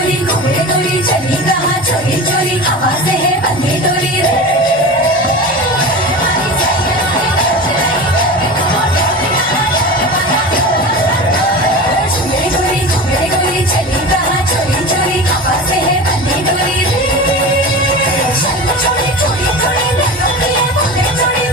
चली कहाँ चोरी चोरी हवा से है बंदी डोरी रे गोरी चली कहाँ चोरी चोरी हवा से है बंदी डोरी रे चोरी चोरी चोरी बोले चोरी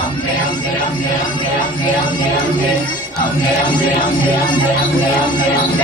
Ambe, ambe, ambe, ambe, ambe, ambe, ambe, ambe, ambe, ambe.